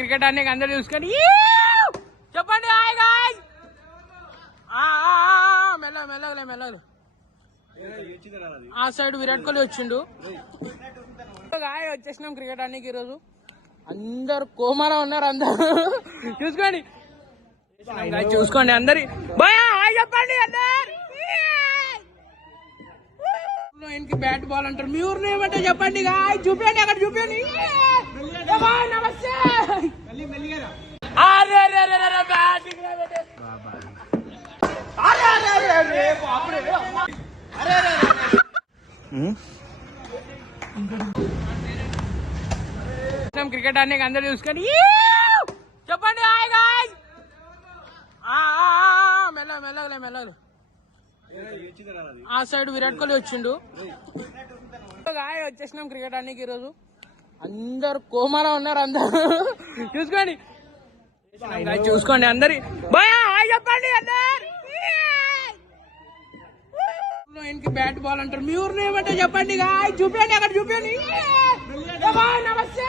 Cricket ఆడినే అందరు చూసుకొని చెప్పండి హాయ్ గాయ్స్. మెల్లగలే మెల్లగలు. ఆ సైడ్ విరాట్ కోహ్లీ వచ్చిండు. గాయ వచ్చేసినాం క్రికెట్ ఆడడానికి ఈరోజు. అందరు కోమాలో ఉన్నారు అందరు చూసుకోండి చూసుకోండి అందరి బాయ్ హాయ్ చెప్పండి అందరు. ఇంటికి బ్యాట్ బాల్ అంటారు, మీ ఊరిలో ఏమంటే చెప్పండి గాయ్. చూపించండి అక్కడ చూపించండి. నమస్తే. క్రికెట్ ఆడినే అందరు చూసుకొని చెప్పండి హాయ్ గాయ్స్. మెల్లగలే మెల్లగలు. ఆ సైడ్ విరాట్ కోహ్లీ వచ్చిండు. గాయ వచ్చేసినాం క్రికెట్ ఆడడానికి ఈరోజు. అందరు కోమాలో ఉన్నారు అందరు చూసుకోండి చూసుకోండి అందరి బాయ్ హాయ్ చెప్పండి అందరు. ఇంటికి బ్యాట్ బాల్ అంటారు, మీ ఊరిలో ఏమంటే చెప్పండి గాయ్. చూపించండి అక్కడ చూపించండి. నమస్తే.